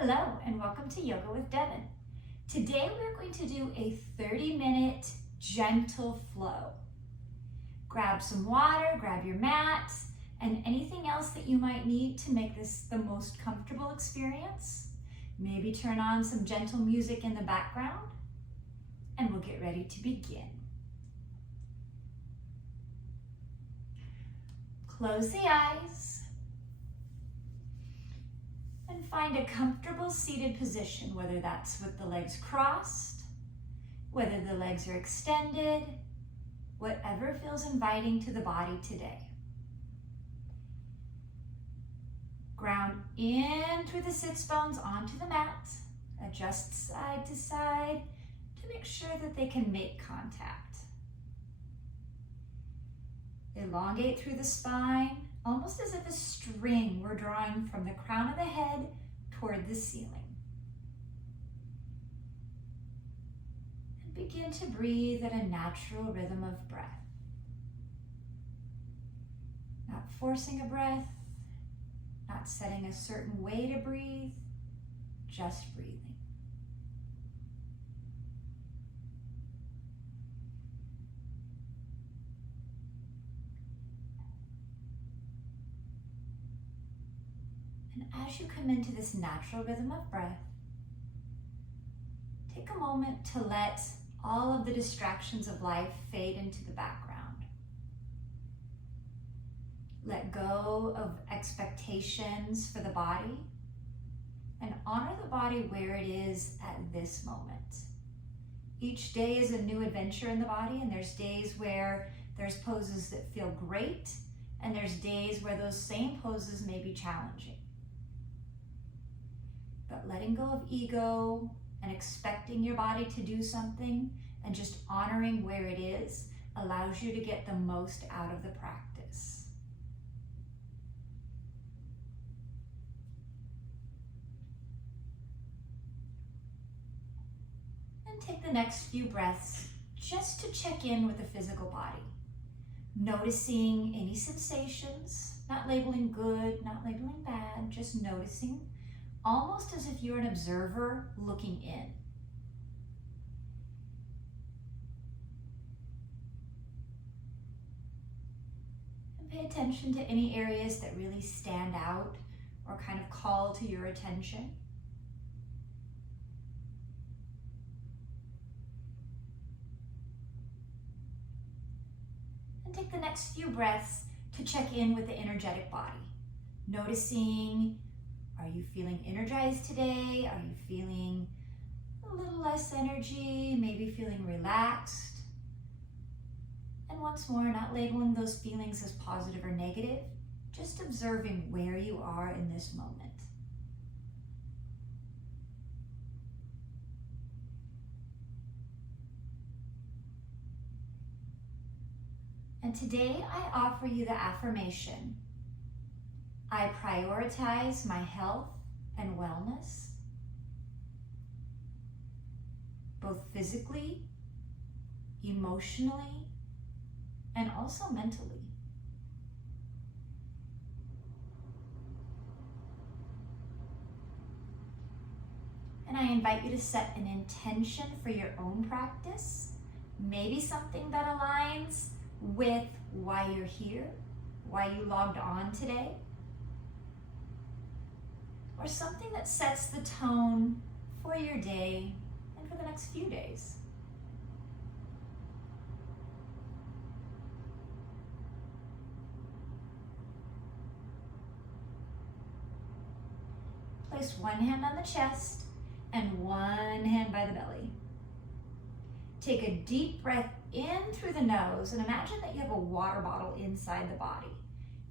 Hello and welcome to Yoga with Devon. Today we're going to do a 30-minute gentle flow. Grab some water, grab your mat, and anything else that you might need to make this the most comfortable experience. Maybe turn on some gentle music in the background and we'll get ready to begin. Close the eyes. And find a comfortable seated position, whether that's with the legs crossed, whether the legs are extended, whatever feels inviting to the body today. Ground in through the sits bones onto the mat. Adjust side to side to make sure that they can make contact. Elongate through the spine, almost as if a string were drawing from the crown of the head toward the ceiling. And begin to breathe at a natural rhythm of breath. Not forcing a breath, not setting a certain way to breathe, just breathing. And as you come into this natural rhythm of breath, take a moment to let all of the distractions of life fade into the background. Let go of expectations for the body and honor the body where it is at this moment. Each day is a new adventure in the body, and there's days where there's poses that feel great, and there's days where those same poses may be challenging. But letting go of ego and expecting your body to do something and just honoring where it is allows you to get the most out of the practice. And take the next few breaths just to check in with the physical body. Noticing any sensations, not labeling good, not labeling bad, just noticing. Almost as if you're an observer looking in. And pay attention to any areas that really stand out or kind of call to your attention. And take the next few breaths to check in with the energetic body. Noticing, are you feeling energized today? Are you feeling a little less energy? Maybe feeling relaxed? And once more, not labeling those feelings as positive or negative, just observing where you are in this moment. And today I offer you the affirmation: I prioritize my health and wellness, both physically, emotionally, and also mentally. And I invite you to set an intention for your own practice, maybe something that aligns with why you're here, why you logged on today, or something that sets the tone for your day and for the next few days. Place one hand on the chest and one hand by the belly. Take a deep breath in through the nose and imagine that you have a water bottle inside the body.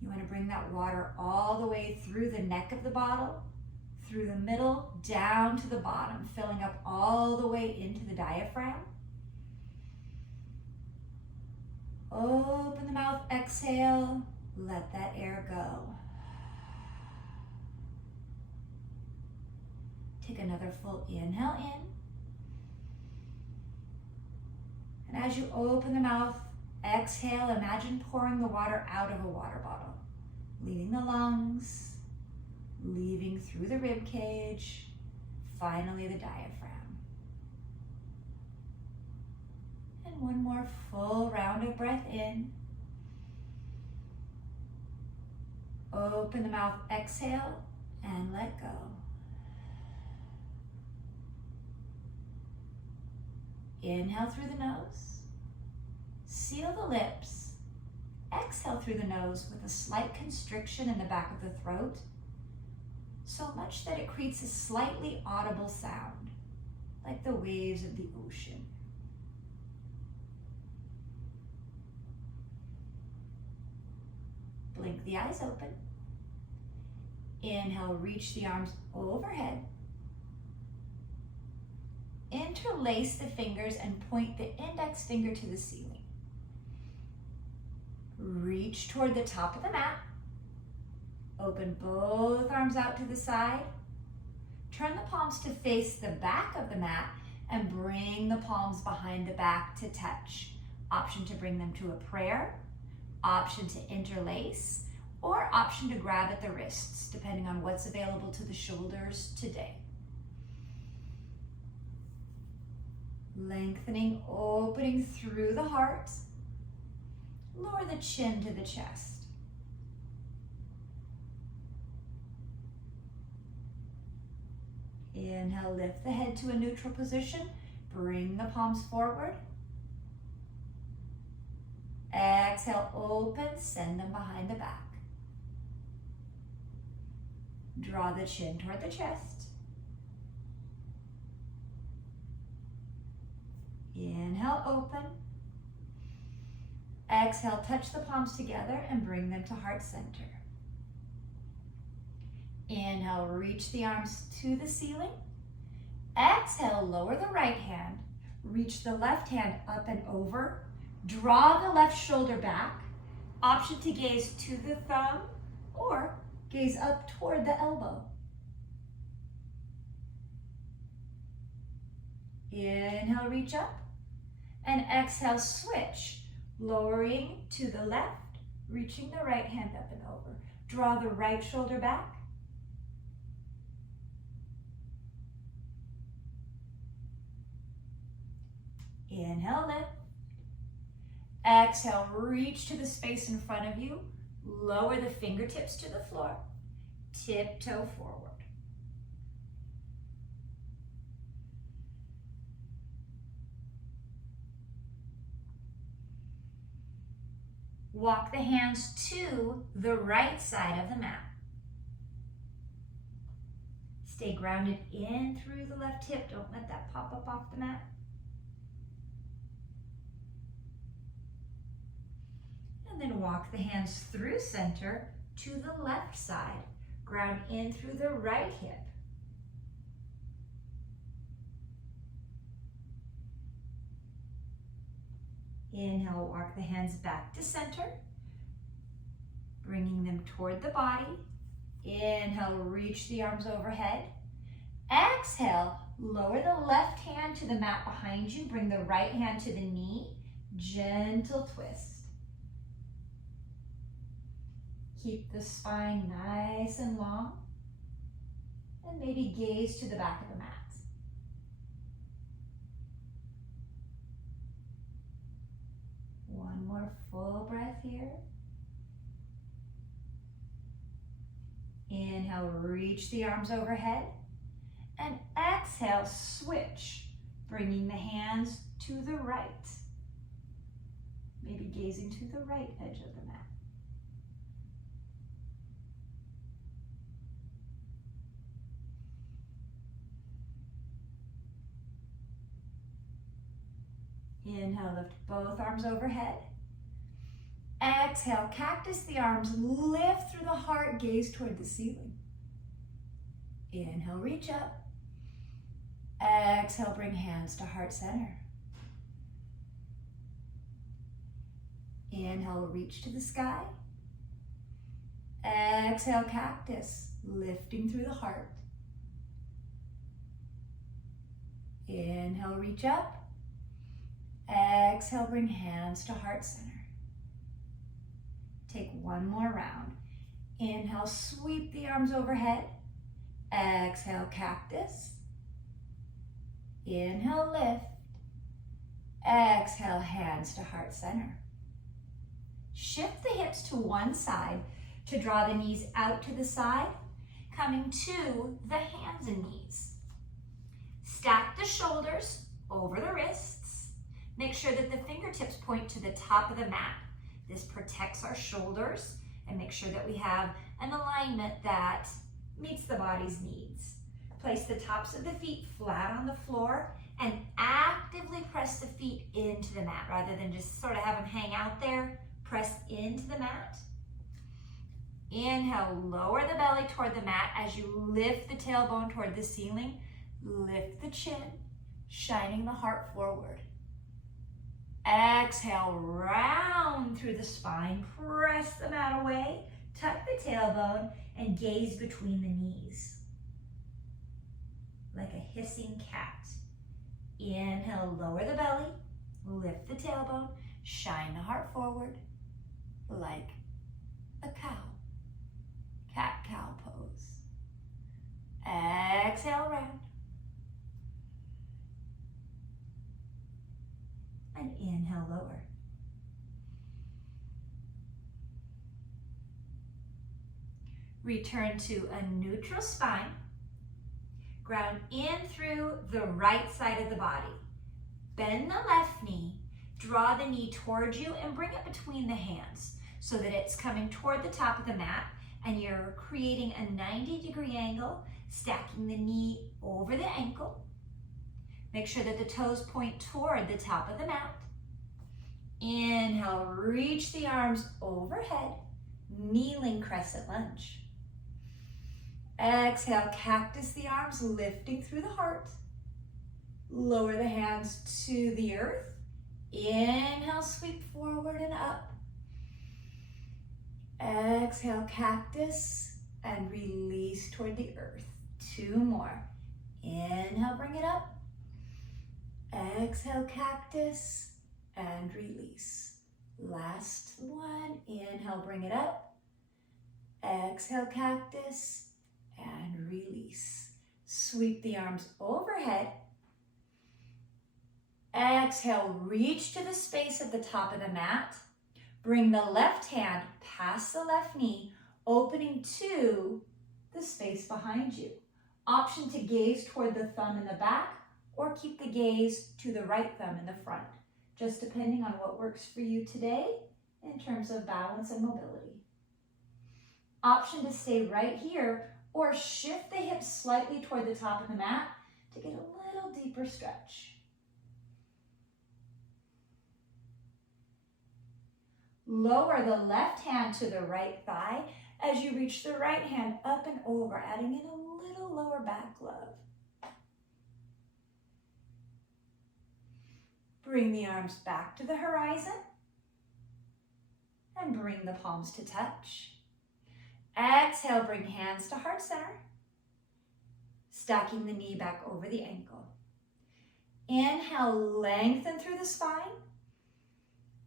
You want to bring that water all the way through the neck of the bottle, through the middle, down to the bottom, filling up all the way into the diaphragm. Open the mouth, exhale, let that air go. Take another full inhale in. And as you open the mouth, exhale, imagine pouring the water out of a water bottle, leaving the lungs, leaving through the rib cage, finally the diaphragm. And one more full round of breath in. Open the mouth, exhale, and let go. Inhale through the nose. Seal the lips. Exhale through the nose with a slight constriction in the back of the throat, so much that it creates a slightly audible sound, like the waves of the ocean. Blink the eyes open. Inhale, reach the arms overhead. Interlace the fingers and point the index finger to the ceiling. Reach toward the top of the mat. Open both arms out to the side. Turn the palms to face the back of the mat and bring the palms behind the back to touch. Option to bring them to a prayer, option to interlace, or option to grab at the wrists, depending on what's available to the shoulders today. Lengthening, opening through the heart. Lower the chin to the chest. Inhale, lift the head to a neutral position. Bring the palms forward. Exhale, open, send them behind the back. Draw the chin toward the chest. Inhale, open. Exhale, touch the palms together and bring them to heart center. Inhale, reach the arms to the ceiling. Exhale, lower the right hand. Reach the left hand up and over. Draw the left shoulder back. Option to gaze to the thumb or gaze up toward the elbow. Inhale, reach up. And exhale, switch. Lowering to the left, reaching the right hand up and over. Draw the right shoulder back. Inhale, lift. Exhale, reach to the space in front of you. Lower the fingertips to the floor. Tiptoe forward. Walk the hands to the right side of the mat. Stay grounded in through the left hip. Don't let that pop up off the mat. And then walk the hands through center to the left side. Ground in through the right hip. Inhale, walk the hands back to center, bringing them toward the body. Inhale, reach the arms overhead. Exhale, lower the left hand to the mat behind you. Bring the right hand to the knee. Gentle twist. Keep the spine nice and long. And maybe gaze to the back of the mat. One more full breath here. Inhale, reach the arms overhead. And exhale, switch, bringing the hands to the right. Maybe gazing to the right edge of the mat. Inhale, lift both arms overhead. Exhale, cactus the arms, lift through the heart, gaze toward the ceiling. Inhale, reach up. Exhale, bring hands to heart center. Inhale, reach to the sky. Exhale, cactus, lifting through the heart. Inhale, reach up. Exhale, bring hands to heart center. Take one more round. Inhale, sweep the arms overhead. Exhale, cactus. Inhale, lift. Exhale, hands to heart center. Shift the hips to one side to draw the knees out to the side, coming to the hands and knees. Stack the shoulders over the wrists. Make sure that the fingertips point to the top of the mat. This protects our shoulders and make sure that we have an alignment that meets the body's needs. Place the tops of the feet flat on the floor and actively press the feet into the mat rather than just sort of have them hang out there. Press into the mat. Inhale, lower the belly toward the mat as you lift the tailbone toward the ceiling. Lift the chin, shining the heart forward. Exhale, round through the spine. Press the mat away, tuck the tailbone, and gaze between the knees. Like a hissing cat. Inhale, lower the belly, lift the tailbone, shine the heart forward, like a cow. Cat-cow pose. Exhale, round. And inhale, lower. Return to a neutral spine. Ground in through the right side of the body. Bend the left knee, draw the knee towards you and bring it between the hands so that it's coming toward the top of the mat and you're creating a 90-degree angle, stacking the knee over the ankle. Make sure that the toes point toward the top of the mat. Inhale, reach the arms overhead, kneeling crescent lunge. Exhale, cactus the arms, lifting through the heart. Lower the hands to the earth. Inhale, sweep forward and up. Exhale, cactus, and release toward the earth. 2 more. Inhale, bring it up. Exhale, cactus, and release. Last one. Inhale, bring it up. Exhale, cactus, and release. Sweep the arms overhead. Exhale, reach to the space at the top of the mat. Bring the left hand past the left knee, opening to the space behind you. Option to gaze toward the thumb in the back or keep the gaze to the right thumb in the front, just depending on what works for you today in terms of balance and mobility. Option to stay right here or shift the hips slightly toward the top of the mat to get a little deeper stretch. Lower the left hand to the right thigh as you reach the right hand up and over, adding in a little lower back love. Bring the arms back to the horizon and bring the palms to touch. Exhale, bring hands to heart center, stacking the knee back over the ankle. Inhale, lengthen through the spine.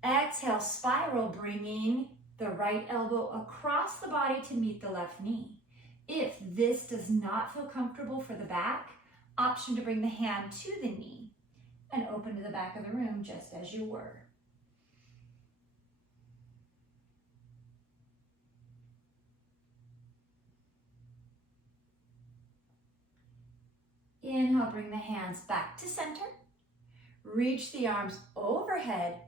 Exhale, spiral, bringing the right elbow across the body to meet the left knee. If this does not feel comfortable for the back, option to bring the hand to the knee and open to the back of the room just as you were. Inhale, bring the hands back to center. Reach the arms overhead.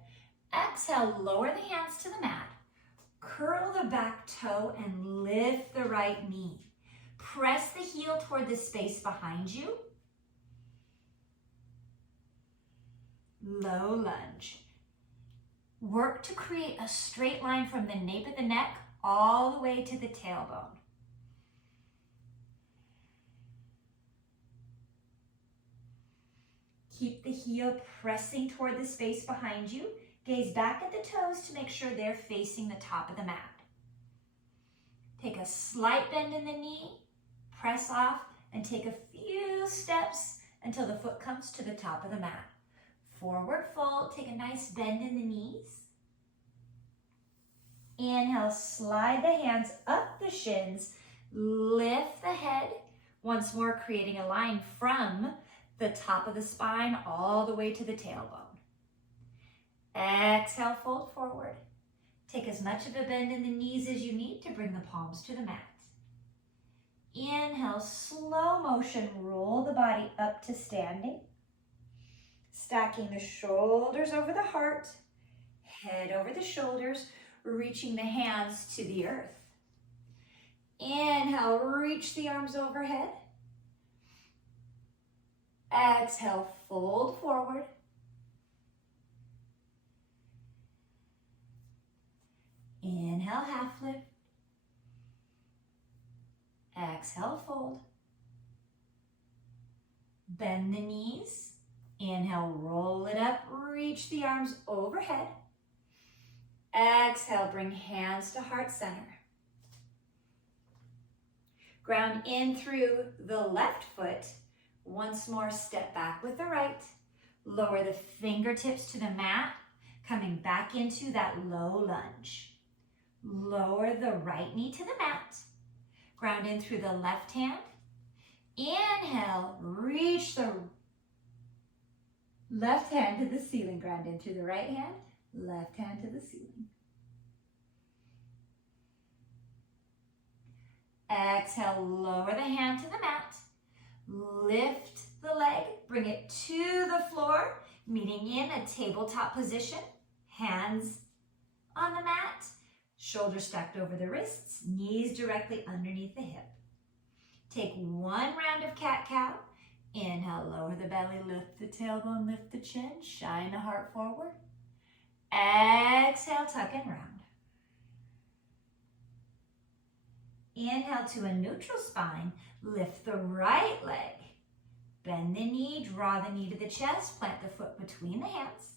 Exhale, lower the hands to the mat. Curl the back toe and lift the right knee. Press the heel toward the space behind you. Low lunge. Work to create a straight line from the nape of the neck all the way to the tailbone. Keep the heel pressing toward the space behind you. Gaze back at the toes to make sure they're facing the top of the mat. Take a slight bend in the knee, press off, and take a few steps until the foot comes to the top of the mat. Forward fold, take a nice bend in the knees. Inhale, slide the hands up the shins, lift the head. Once more, creating a line from the top of the spine all the way to the tailbone. Exhale, fold forward. Take as much of a bend in the knees as you need to bring the palms to the mat. Inhale, slow motion, roll the body up to standing. Stacking the shoulders over the heart, head over the shoulders, reaching the hands to the earth. Inhale, reach the arms overhead. Exhale, fold forward. Inhale, half lift. Exhale, fold. Bend the knees. Inhale, roll it up, reach the arms overhead. Exhale, bring hands to heart center. Ground in through the left foot. Once more, step back with the right. Lower the fingertips to the mat, coming back into that low lunge. Lower the right knee to the mat. Ground in through the left hand. Inhale, reach the left hand to the ceiling. Ground in through the right hand, left hand to the ceiling. Exhale, lower the hand to the mat. Lift the leg, bring it to the floor, meeting in a tabletop position. Hands on the mat, shoulders stacked over the wrists, knees directly underneath the hip. Take one round of cat-cow. Inhale, lower the belly, lift the tailbone, lift the chin, shine the heart forward. Exhale, tuck and round. Inhale to a neutral spine, lift the right leg. Bend the knee, draw the knee to the chest, plant the foot between the hands.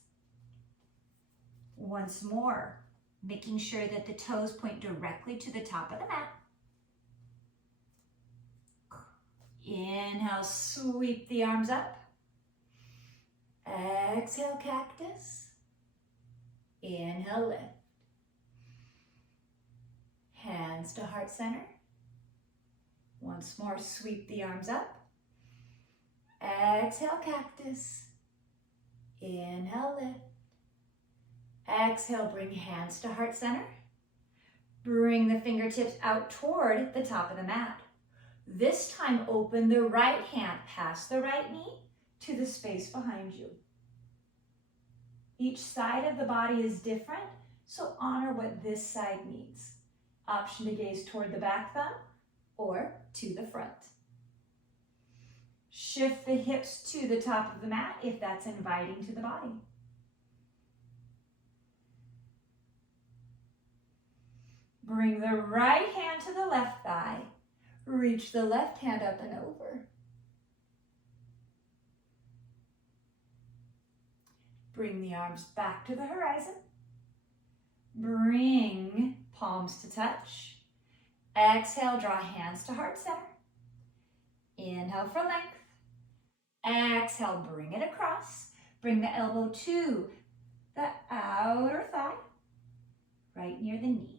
Once more, making sure that the toes point directly to the top of the mat. Inhale, sweep the arms up. Exhale, cactus. Inhale, lift. Hands to heart center. Once more, sweep the arms up. Exhale, cactus. Inhale, lift. Exhale, bring hands to heart center. Bring the fingertips out toward the top of the mat. This time, open the right hand past the right knee to the space behind you. Each side of the body is different, so honor what this side needs. Option to gaze toward the back thumb or to the front. Shift the hips to the top of the mat if that's inviting to the body. Bring the right hand to the left thigh. Reach the left hand up and over. Bring the arms back to the horizon. Bring palms to touch. Exhale, draw hands to heart center. Inhale for length. Exhale, bring it across. Bring the elbow to the outer thigh, right near the knee.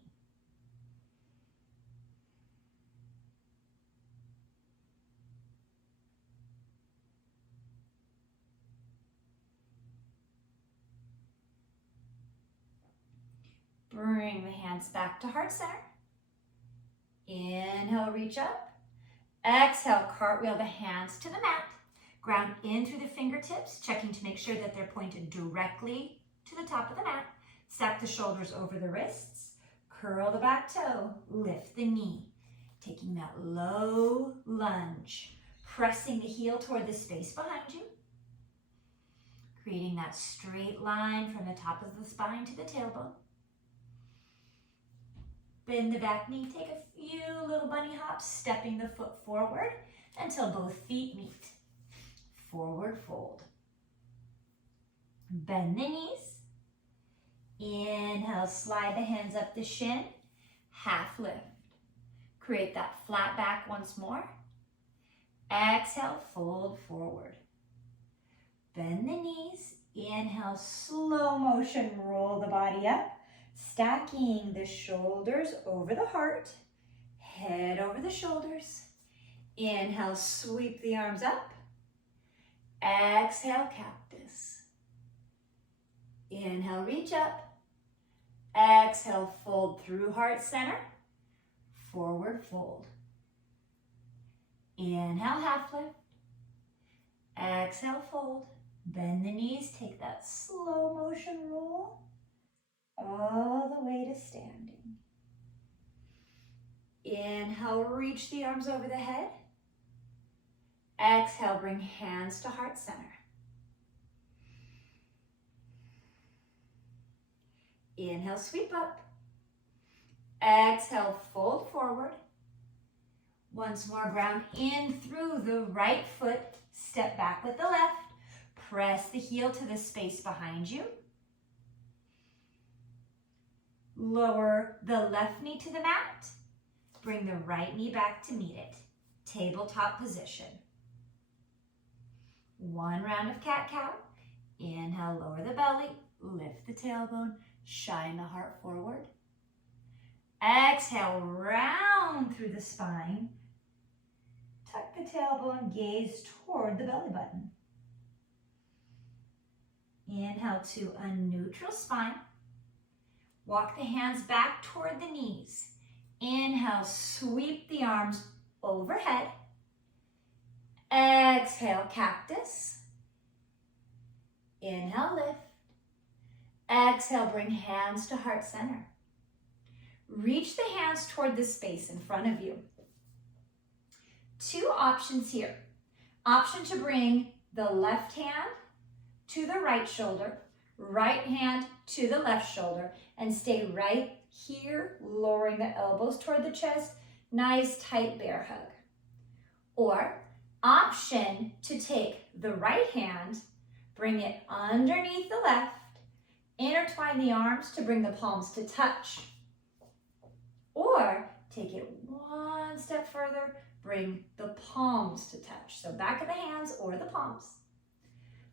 Bring the hands back to heart center. Inhale, reach up. Exhale, cartwheel the hands to the mat. Ground in through the fingertips, checking to make sure that they're pointed directly to the top of the mat. Stack the shoulders over the wrists. Curl the back toe. Lift the knee. Taking that low lunge. Pressing the heel toward the space behind you. Creating that straight line from the top of the spine to the tailbone. Bend the back knee, take a few little bunny hops, stepping the foot forward until both feet meet. Forward fold. Bend the knees. Inhale, slide the hands up the shin, half lift. Create that flat back once more. Exhale, fold forward. Bend the knees. Inhale, slow motion, roll the body up. Stacking the shoulders over the heart, head over the shoulders. Inhale, sweep the arms up. Exhale, cactus. Inhale, reach up. Exhale, fold through heart center. Forward fold. Inhale, half lift. Exhale, fold. Bend the knees, take that slow motion roll all the way to standing. Inhale, reach the arms over the head. Exhale, bring hands to heart center. Inhale, sweep up. Exhale, fold forward. Once more, ground in through the right foot. Step back with the left. Press the heel to the space behind you. Lower the left knee to the mat. Bring the right knee back to meet it. Tabletop position. One round of cat-cow. Inhale, lower the belly. Lift the tailbone. Shine the heart forward. Exhale, round through the spine. Tuck the tailbone, gaze toward the belly button. Inhale to a neutral spine. Walk the hands back toward the knees. Inhale, sweep the arms overhead. Exhale, cactus. Inhale, lift. Exhale, bring hands to heart center. Reach the hands toward the space in front of you. Two options here. Option to bring the left hand to the right shoulder, right hand to the left shoulder, and stay right here, lowering the elbows toward the chest. Nice tight bear hug. Or option to take the right hand, bring it underneath the left, intertwine the arms to bring the palms to touch. Or take it one step further, bring the palms to touch. So back of the hands or the palms.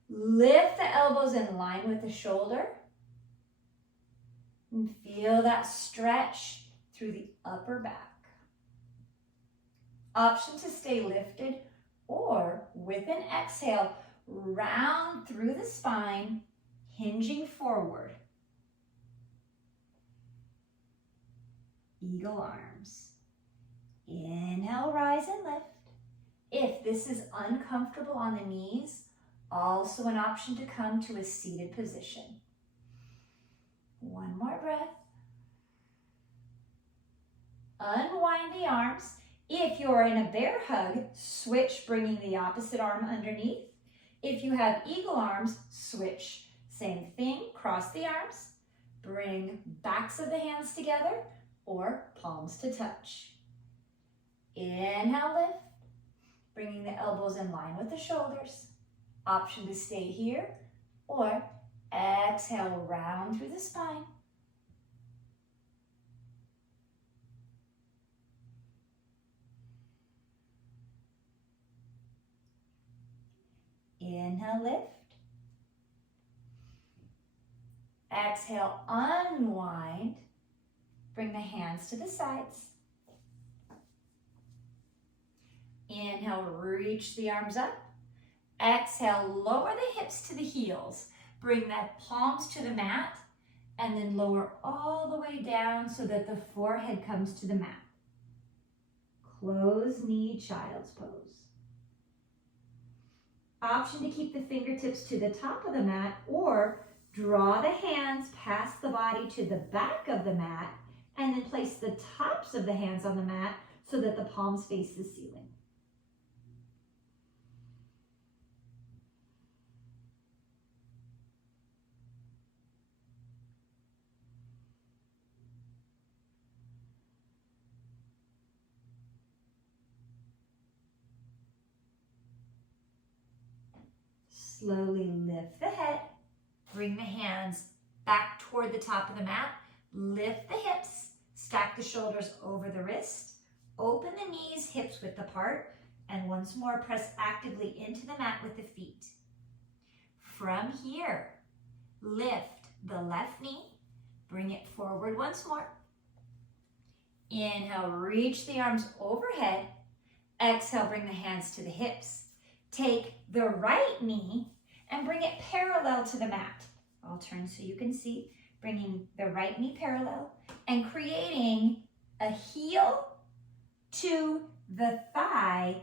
Lift the elbows in line with the shoulder. And feel that stretch through the upper back. Option to stay lifted, or with an exhale, round through the spine, hinging forward. Eagle arms. Inhale, rise and lift. If this is uncomfortable on the knees, also an option to come to a seated position. One more breath. Unwind the arms. If you're in a bear hug, switch, bringing the opposite arm underneath. If you have eagle arms, switch. Same thing, cross the arms. Bring backs of the hands together or palms to touch. Inhale, lift. Bringing the elbows in line with the shoulders. Option to stay here or exhale, round through the spine. Inhale, lift. Exhale, unwind. Bring the hands to the sides. Inhale, reach the arms up. Exhale, lower the hips to the heels. Bring the palms to the mat and then lower all the way down so that the forehead comes to the mat. Closed knee, child's pose. Option to keep the fingertips to the top of the mat or draw the hands past the body to the back of the mat and then place the tops of the hands on the mat so that the palms face the ceiling. Slowly lift the head, bring the hands back toward the top of the mat, lift the hips, stack the shoulders over the wrist, open the knees, hips width apart, and once more press actively into the mat with the feet. From here, lift the left knee, bring it forward once more. Inhale, reach the arms overhead. Exhale, bring the hands to the hips. Take the right knee and bring it parallel to the mat. I'll turn so you can see. Bringing the right knee parallel and creating a heel to the thigh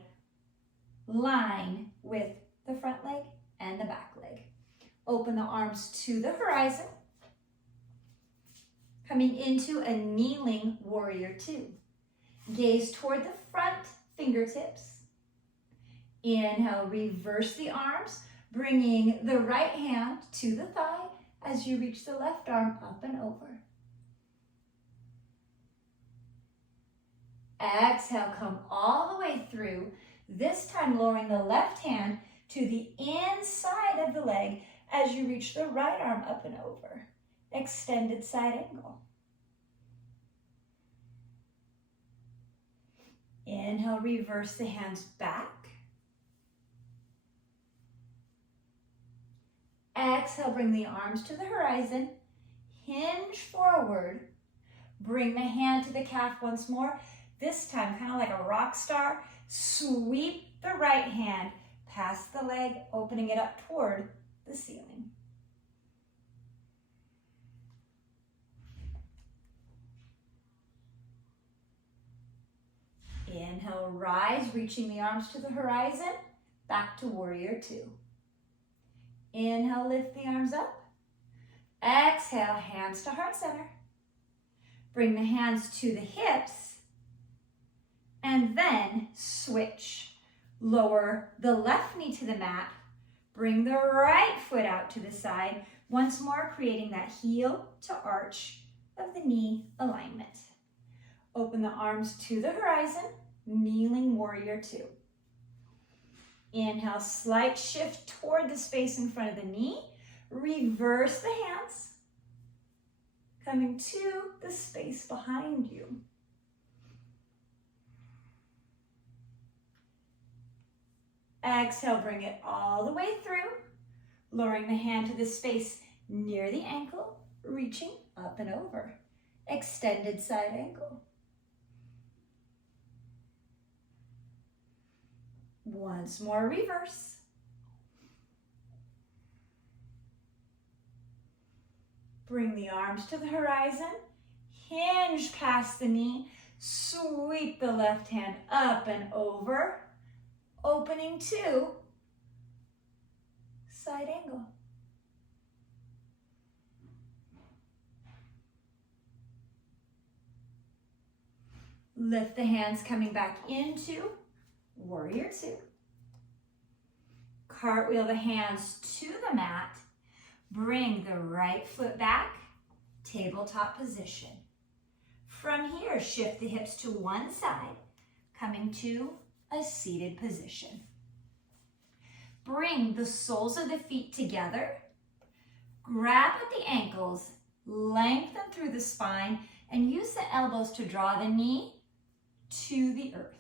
line with the front leg and the back leg. Open the arms to the horizon. Coming into a kneeling warrior two. Gaze toward the front fingertips. Inhale, reverse the arms, bringing the right hand to the thigh as you reach the left arm up and over. Exhale, come all the way through, this time lowering the left hand to the inside of the leg as you reach the right arm up and over. Extended side angle. Inhale, reverse the hands back. Exhale, bring the arms to the horizon. Hinge forward. Bring the hand to the calf once more. This time, kind of like a rock star. Sweep the right hand past the leg, opening it up toward the ceiling. Inhale, rise, reaching the arms to the horizon. Back to warrior two. Inhale, lift the arms up. Exhale, hands to heart center. Bring the hands to the hips. And then switch. Lower the left knee to the mat. Bring the right foot out to the side. Once more, creating that heel to arch of the knee alignment. Open the arms to the horizon. Kneeling warrior two. Inhale, slight shift toward the space in front of the knee. Reverse the hands. Coming to the space behind you. Exhale, bring it all the way through. Lowering the hand to the space near the ankle. Reaching up and over. Extended side angle. Once more, reverse. Bring the arms to the horizon. Hinge past the knee. Sweep the left hand up and over. Opening to side angle. Lift the hands, coming back into warrior two. Cartwheel the hands to the mat. Bring the right foot back, tabletop position. From here, shift the hips to one side, coming to a seated position. Bring the soles of the feet together. Grab at the ankles, lengthen through the spine, and use the elbows to draw the knee to the earth.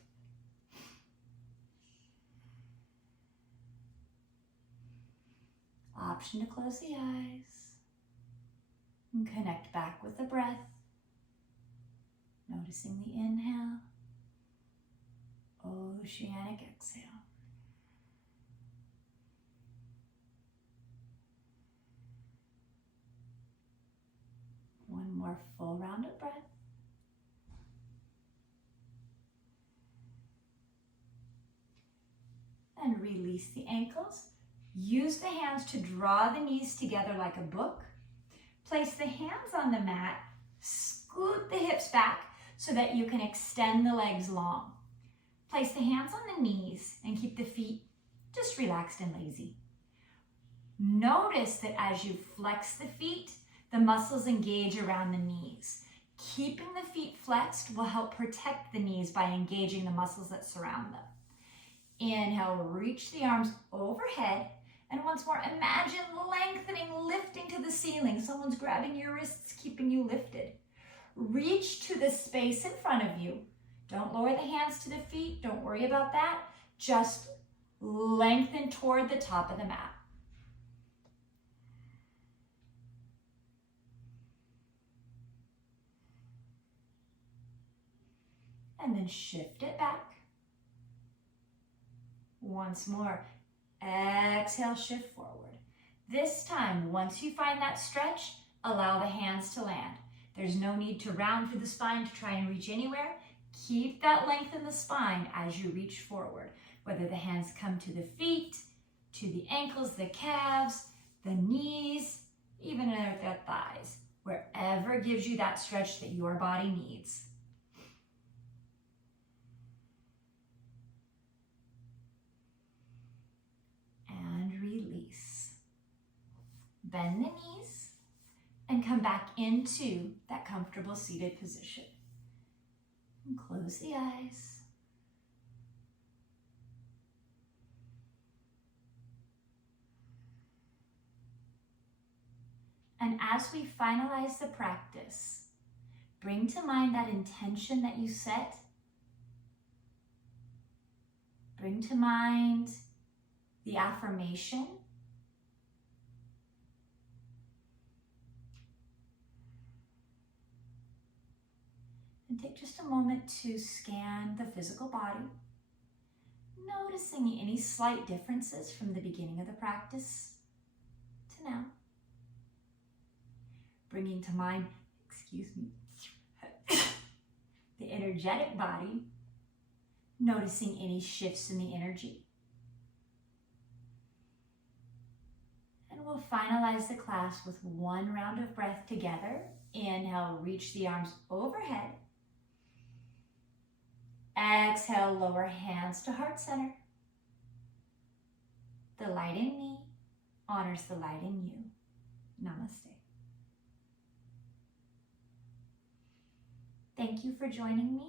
Option to close the eyes and connect back with the breath. Noticing the inhale, oceanic exhale. One more full round of breath. And release the ankles. Use the hands to draw the knees together like a book. Place the hands on the mat. Scoot the hips back so that you can extend the legs long. Place the hands on the knees and keep the feet just relaxed and lazy. Notice that as you flex the feet, the muscles engage around the knees. Keeping the feet flexed will help protect the knees by engaging the muscles that surround them. Inhale, reach the arms overhead. And once more, imagine lengthening, lifting to the ceiling. Someone's grabbing your wrists, keeping you lifted. Reach to the space in front of you. Don't lower the hands to the feet. Don't worry about that. Just lengthen toward the top of the mat. And then shift it back. Once more, Exhale, shift forward. This time, once you find that stretch, allow the hands to land. There's no need to round through the spine to try and reach anywhere. Keep that length in the spine as you reach forward, whether the hands come to the feet, to the ankles, the calves, the knees, even at the thighs, wherever gives you that stretch that your body needs. And release. Bend the knees and come back into that comfortable seated position. And close the eyes. And as we finalize the practice, bring to mind that intention that you set. Bring to mind the affirmation. And take just a moment to scan the physical body, noticing any slight differences from the beginning of the practice to now. Bringing to mind, the energetic body, noticing any shifts in the energy. And we'll finalize the class with one round of breath together. Inhale, reach the arms overhead. Exhale, lower hands to heart center. The light in me honors the light in you. Namaste. Thank you for joining me.